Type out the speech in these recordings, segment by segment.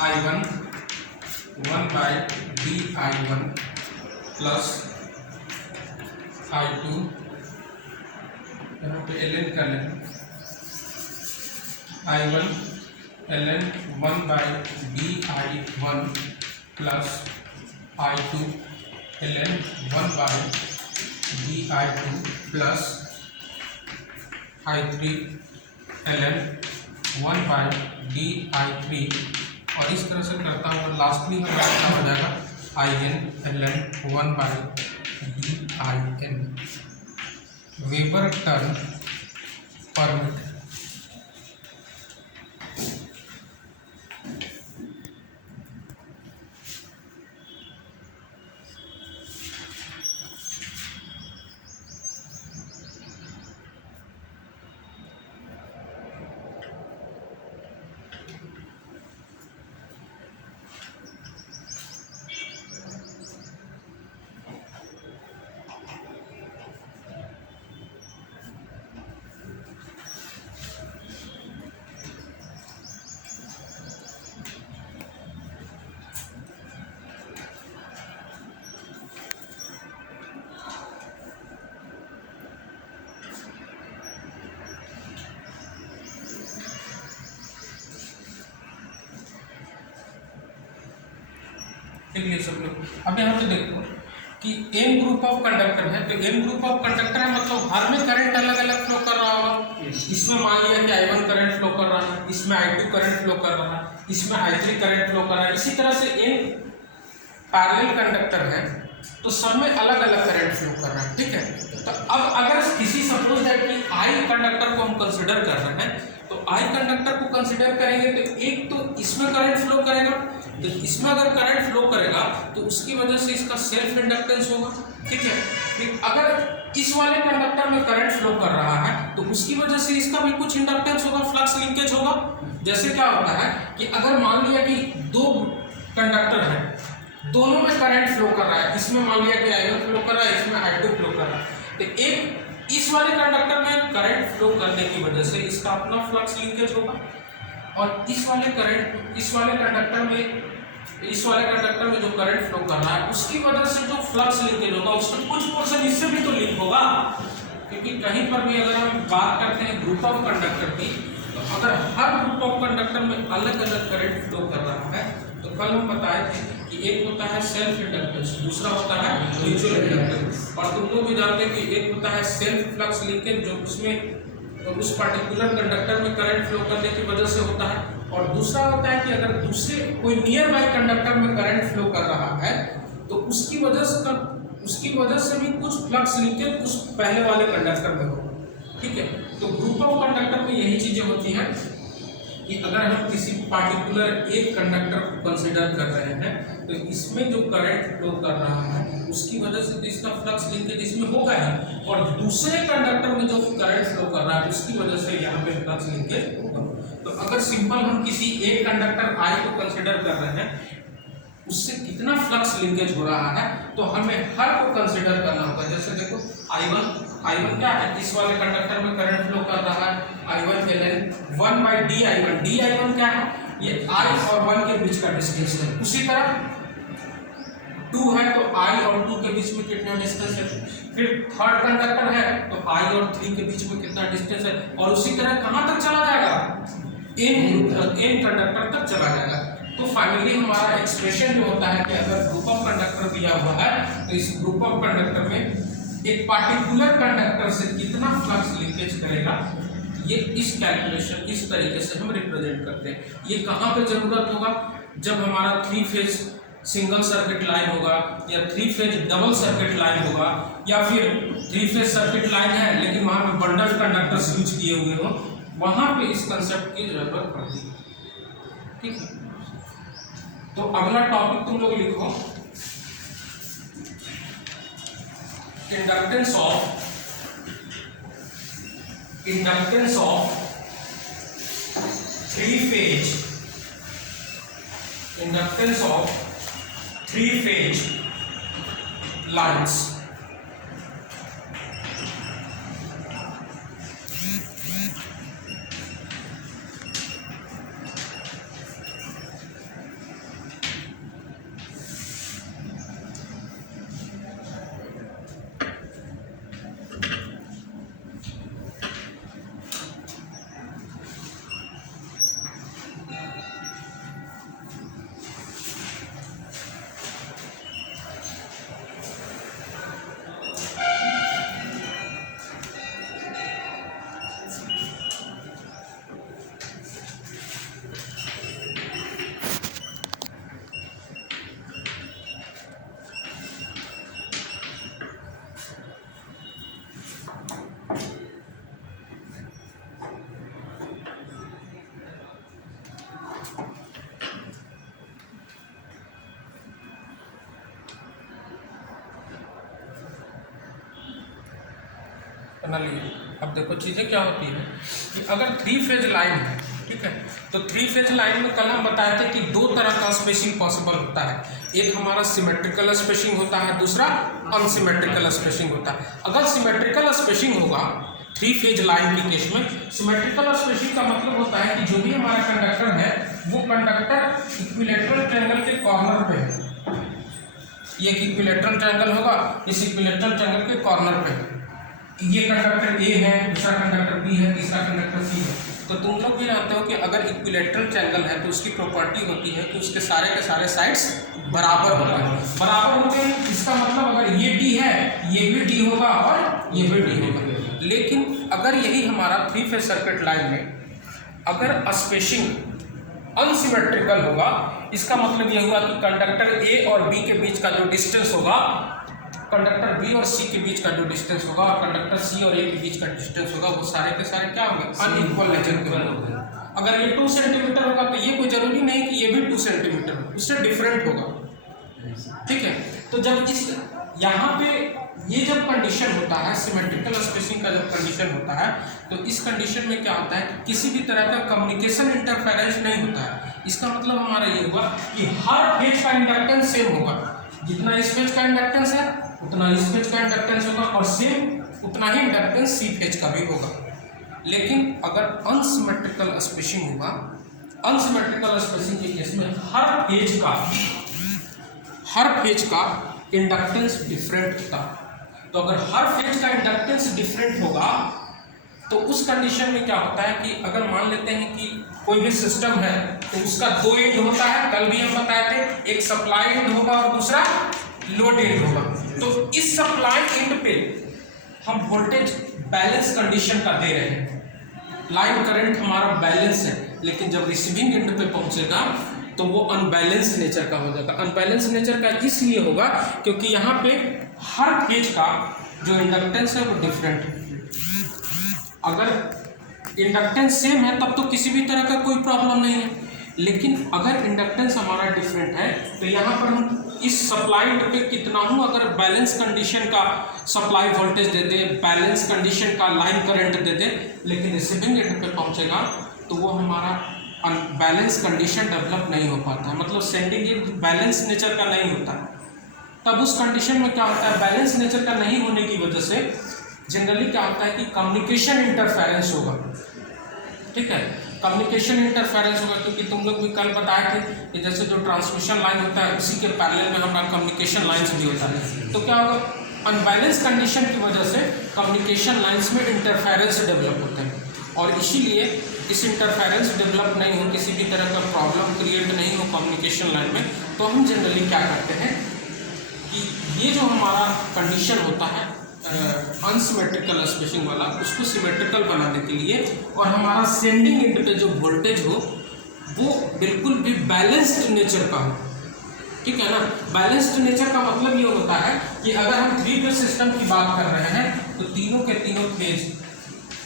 I1 1 by dI1 plus I2, यहाँ पे ln कर लेंगे, I1 ln 1 by dI1 plus I2 ln 1 by dI2 plus I3 ln 1 by dI3, और इस तरह से करता हूँ तो लास्टली हमारा क्या हो जाएगा IN ln 1 by dIN weber turn पर मीटर। ठीक है सब लोग, अब यहाँ पे देखो कि एन ग्रुप ऑफ कंडक्टर है, तो एन ग्रुप ऑफ कंडक्टर है मतलब हर में करंट अलग अलग फ्लो कर रहा होगा। इसमें मान लिया कि I1 करंट फ्लो कर रहा है, इसमें I2 करंट फ्लो कर रहा है, इसमें I3 करंट फ्लो कर रहा है। इसी तरह से एन पैरेलल कंडक्टर है तो सब में अलग अलग करंट फ्लो कर रहा है। ठीक है, तो अब अगर किसी सपोज दैट कि I कंडक्टर को हम कंसिडर कर रहे हैं, तो I कंडक्टर को कंसिडर करेंगे तो एक तो इसमें करंट फ्लो करेगा, तो इसमें अगर करंट फ्लो करेगा तो उसकी वजह से इसका सेल्फ इंडक्टेंस होगा। ठीक है, फिर अगर इस वाले कंडक्टर में करंट फ्लो कर रहा है तो उसकी वजह से इसका भी कुछ इंडक्टेंस होगा, फ्लक्स लिंकेज होगा। जैसे क्या होता है कि अगर मान लिया कि दो कंडक्टर है, दोनों में करंट फ्लो कर रहा है, इसमें मान लिया कि I1 फ्लो कर रहा है, इसमें I2 फ्लो कर रहा है, तो एक इस वाले कंडक्टर में करंट फ्लो करने की वजह से इसका अपना फ्लक्स लिंकेज होगा, और इस वाले कंडक्टर में जो करंट फ्लो कर रहा है उसकी वजह से जो फ्लक्स लिंकेज होगा उसका कुछ पोर्शन इससे भी तो लिंक होगा। क्योंकि कहीं पर भी अगर हम बात करते हैं ग्रुप ऑफ कंडक्टर की, तो अगर हर ग्रुप ऑफ कंडक्टर में अलग अलग करंट फ्लो कर रहा है, तो कल हम बताए थे कि एक होता है सेल्फ इंडक्टेंस, दूसरा होता है म्यूचुअल इंडक्टेंस, और तुम लोग भी जानते हैं कि एक होता है सेल्फ फ्लक्स लिंकेज जो उसमें उस पर्टिकुलर कंडक्टर में करंट फ्लो करने की वजह से होता है, और दूसरा होता है कि अगर दूसरे कोई नियर बाय कंडक्टर में करंट फ्लो कर रहा है तो उसकी वजह से भी कुछ फ्लक्स लिंकेज उस पहले वाले कंडक्टर में होगा। ठीक है, तो ग्रुप ऑफ कंडक्टर में यही चीजें होती हैं कि अगर हम किसी पार्टिकुलर एक कंडक्टर को कंसिडर कर रहे हैं तो इसमें जो करंट फ्लो कर रहा है उसकी वजह से तो इसका फ्लक्स लिंकेज इसमें होगा ही, और दूसरे कंडक्टर में जो करंट फ्लो कर रहा है उसकी वजह से यहाँ पे फ्लक्स लिंकेज होगा। तो अगर सिंपल हम किसी एक कंडक्टर I को कंसिडर कर रहे हैं, उससे कितना फ्लक्स लिंकेज हो रहा है तो हमें हर को कंसिडर करना होगा। जैसे देखो I1 क्या है, इस वाले कंडक्टर में करंट फ्लो कर रहा है I1 ln 1 by dI1, dI1 क्या है, ये I और 1 के बीच का डिस्टेंस है। उसी तरह 2 है तो I और 2 के बीच में कितना डिस्टेंस है, फिर थर्ड कंडक्टर है तो I और 3 के बीच में कितना डिस्टेंस है, और उसी तरह कहाँ तक चला जाएगा, n कंडक्टर तक चला जाएगा। तो फाइनली हमारा एक्सप्रेशन जो होता है कि अगर ग्रुप ऑफ कंडक्टर दिया हुआ है तो इस ग्रुप ऑफ कंडक्टर में एक पार्टिकुलर कंडक्टर से कितना फ्लक्स लिंकेज करेगा, ये इस कैलकुलेशन इस तरीके से हम रिप्रेजेंट करते हैं। ये कहाँ पे जरूरत होगा, जब हमारा 3 फेज सिंगल सर्किट लाइन होगा, या 3 फेज डबल सर्किट लाइन होगा, या फिर 3 फेज सर्किट लाइन है लेकिन वहां पे बंडल कंडक्टर्स यूज किए हुए हो, वहां पे इस कंसेप्ट की जरूरत पड़ती है। ठीक है, तो अगला टॉपिक तुम लोग लिखो, इंडक्टेंस ऑफ 3 फेज लाइन्स। अपना लिए। अब देखो चीज़ें क्या होती है कि अगर 3 फेज लाइन है, ठीक है, तो 3 फेज लाइन में कल हम बताए थे कि 2 तरह का स्पेसिंग पॉसिबल होता है। एक हमारा सिमेट्रिकल स्पेसिंग होता है, दूसरा अनसिमेट्रिकल स्पेसिंग होता है। अगर सिमेट्रिकल स्पेसिंग होगा 3 फेज लाइन के केस में, सिमेट्रिकल स्पेसिंग का मतलब होता है कि जो भी हमारा कंडक्टर है वो कंडक्टर इक्विलैटरल ट्रायंगल के कॉर्नर पे है। ये इक्विलैटरल ट्रायंगल होगा, इस इक्विलैटरल ट्रायंगल के कॉर्नर पे है। ये कंडक्टर ए है, दूसरा कंडक्टर बी है, तीसरा कंडक्टर सी है। तो तुम लोग भी जानते हो कि अगर इक्विलैटरल ट्रायंगल है तो उसकी प्रॉपर्टी होती है कि उसके सारे के सारे साइड्स बराबर होते हैं। बराबर होते हैं इसका मतलब अगर ये डी है ये भी डी होगा और ये भी डी होगा। लेकिन अगर यही हमारा 3 फेज सर्किट लाइन में अगर स्पेसिंग अनसिमेट्रिकल होगा, इसका मतलब यह हुआ कि कंडक्टर ए और बी के बीच का जो डिस्टेंस होगा, कंडक्टर बी और सी के बीच का जो डिस्टेंस होगा और कंडक्टर सी और ए के बीच का डिस्टेंस होगा, वो सारे के सारे क्या होंगे, अनइक्वल नेचर के होंगे। अगर ये 2 सेंटीमीटर होगा तो ये कोई जरूरी नहीं कि ये भी 2 सेंटीमीटर हो, उससे डिफरेंट होगा। ठीक है, तो जब इस यहाँ पे ये जब कंडीशन होता है, सिमेट्रिकल स्पेसिंग का जब कंडीशन होता है, तो इस कंडीशन में क्या होता है कि किसी भी तरह का कम्युनिकेशन इंटरफेरेंस नहीं होता है। इसका मतलब हमारा ये हुआ कि हर फेज का इंडक्टेंस सेम होगा। जितना इस फेज का इंडक्टेंस है उतना इस फेज का इंडक्टेंस होगा और सेम उतना ही इंडक्टेंस सी फेज का भी होगा। लेकिन अगर अनसिमेट्रिकल स्पेसिंग होगा, अनसिमेट्रिकल स्पेसिंग के केस में हर फेज का इंडक्टेंस डिफरेंट होता है। तो अगर हर फेज का इंडक्टेंस डिफरेंट होगा तो उस कंडीशन में क्या होता है कि अगर मान लेते हैं कि कोई भी सिस्टम है तो उसका 2 एंड होता है, कल भी हम बताए थे, एक सप्लाई एंड होगा और दूसरा लोड एंड होगा। तो इस सप्लाई एंड पे हम वोल्टेज बैलेंस कंडीशन का दे रहे हैं, लाइन करंट हमारा बैलेंस है, लेकिन जब रिसीविंग एंड पे पहुंचेगा तो वो अनबैलेंस नेचर का हो जाएगा। अनबैलेंस नेचर का इसलिए होगा क्योंकि यहाँ पे हर फेज का जो इंडक्टेंस है वो डिफरेंट है। अगर इंडक्टेंस सेम है तब तो किसी भी तरह का कोई प्रॉब्लम नहीं है, लेकिन अगर इंडक्टेंस हमारा डिफरेंट है तो यहाँ पर हम इस सप्लाई पे कितना हूँ अगर बैलेंस कंडीशन का सप्लाई वोल्टेज दे दे, बैलेंस कंडीशन का लाइन करंट दे दे, लेकिन रिसीविंग एंड पे पहुँचेगा तो वो हमारा बैलेंस कंडीशन डेवलप नहीं हो पाता है, मतलब सेंडिंग एंड बैलेंस नेचर का नहीं होता। तब उस कंडीशन में क्या होता है, बैलेंस नेचर का नहीं होने की वजह से जनरली क्या होता है कि कम्युनिकेशन इंटरफेरेंस होगा। ठीक है, कम्युनिकेशन इंटरफेरेंस होगा क्योंकि तुम लोग भी कल बताए थे कि जैसे जो ट्रांसमिशन लाइन होता है उसी के पैरेलल में हमारा कम्युनिकेशन लाइन्स भी होता है। तो क्या होगा, अनबैलेंस कंडीशन की वजह से कम्युनिकेशन लाइन्स में इंटरफेरेंस डेवलप होते हैं और इसीलिए इस इंटरफेरेंस डेवलप नहीं हो, किसी भी तरह का प्रॉब्लम क्रिएट नहीं हो कम्युनिकेशन लाइन में, तो हम जनरली क्या करते हैं कि ये जो हमारा कंडीशन होता है अनसिमेट्रिकल स्पेसिंग वाला, उसको सिमेट्रिकल बनाने के लिए और हमारा सेंडिंग एंड पे जो वोल्टेज हो वो बिल्कुल भी बैलेंस्ड नेचर का हो। ठीक है ना, बैलेंस्ड नेचर का मतलब ये होता है कि अगर हम 3 फेज सिस्टम की बात कर रहे हैं तो तीनों के तीनों फेज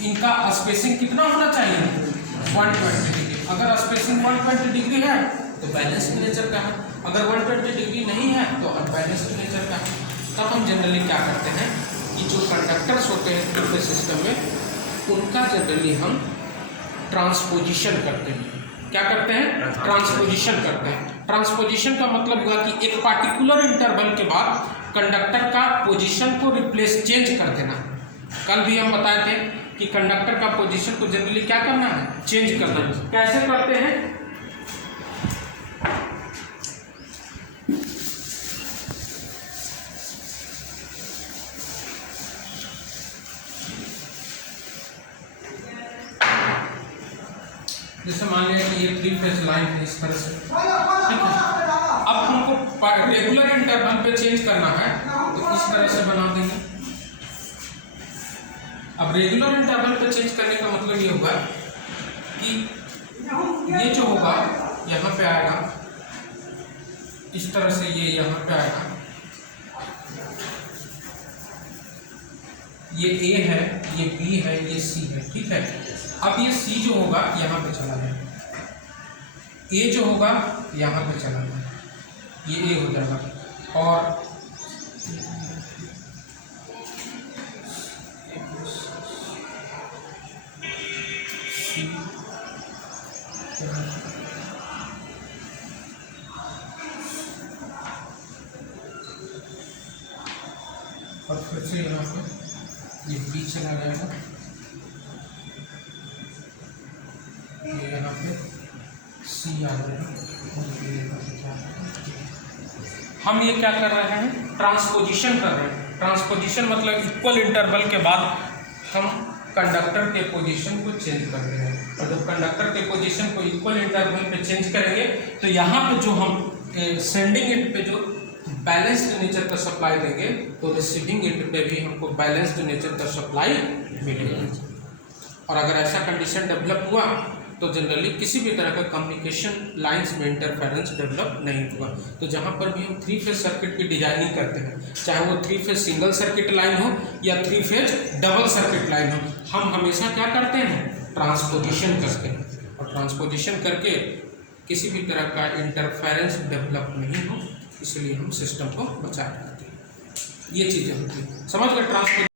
इनका स्पेसिंग कितना होना चाहिए, 120 डिग्री। अगर स्पेसिंग 120 डिग्री है तो बैलेंस्ड नेचर का है, अगर 120 डिग्री नहीं है तो अनबैलेंस्ड नेचर का है। तब हम जनरली क्या करते हैं कि जो कंडक्टर्स होते हैं 3 फेज सिस्टम में उनका जनरली हम ट्रांसपोजिशन करते हैं। क्या करते हैं, ट्रांसपोजिशन करते हैं। ट्रांसपोजिशन का मतलब हुआ कि एक पार्टिकुलर इंटरवल के बाद कंडक्टर का पोजीशन को रिप्लेस चेंज कर देना। कल भी हम बताए थे कि कंडक्टर का पोजीशन को जनरली क्या करना है, चेंज करना है। कैसे करते हैं, जैसे मान लिया कि ये 3 फेज लाइन है इस तरह से, ठीक है। अब हमको रेगुलर इंटरवल पे चेंज करना है तो इस तरह से बना देंगे। अब रेगुलर इंटरवल पे चेंज करने का मतलब ये होगा कि ये जो होगा यहाँ पे आएगा इस तरह से, ये यहाँ पे आएगा, ये A है, ये B है, ये C है। ठीक है, अब ये C जो होगा यहाँ पे चला जाएगा, A जो होगा यहाँ पे चला जाएगा, ये A हो जाएगा और और फिर से यहाँ पे ये बी चला जाएगा, ये यहाँ पे सी आ जाएगा। हम ये क्या कर रहे हैं, ट्रांसपोजिशन कर रहे हैं। ट्रांसपोजिशन मतलब इक्वल इंटरवल के बाद हम कंडक्टर के पोजीशन को चेंज कर रहे हैं। और जब कंडक्टर के पोजीशन को इक्वल इंटरवल पे चेंज करेंगे तो यहाँ पे जो हम सेंडिंग एंड पे जो बैलेंस्ड नेचर का सप्लाई देंगे तो रिसीविंग एंड पे भी हमको बैलेंस्ड नेचर का सप्लाई मिलेगा। और अगर ऐसा कंडीशन डेवलप हुआ तो जनरली किसी भी तरह का कम्युनिकेशन लाइंस में इंटरफेरेंस डेवलप नहीं हुआ। तो जहाँ पर भी हम 3 फेज सर्किट की डिजाइनिंग करते हैं, चाहे वो 3 फेज सिंगल सर्किट लाइन हो या 3 फेज डबल सर्किट लाइन हो, हम हमेशा क्या करते हैं, ट्रांसपोजिशन करते हैं। और ट्रांसपोजिशन करके किसी भी तरह का इंटरफेरेंस डेवलप नहीं हो, इसलिए हम सिस्टम को बचा पाते हैं। ये चीज़ें होती हैं, समझ गए। ट्रांसपोजिशन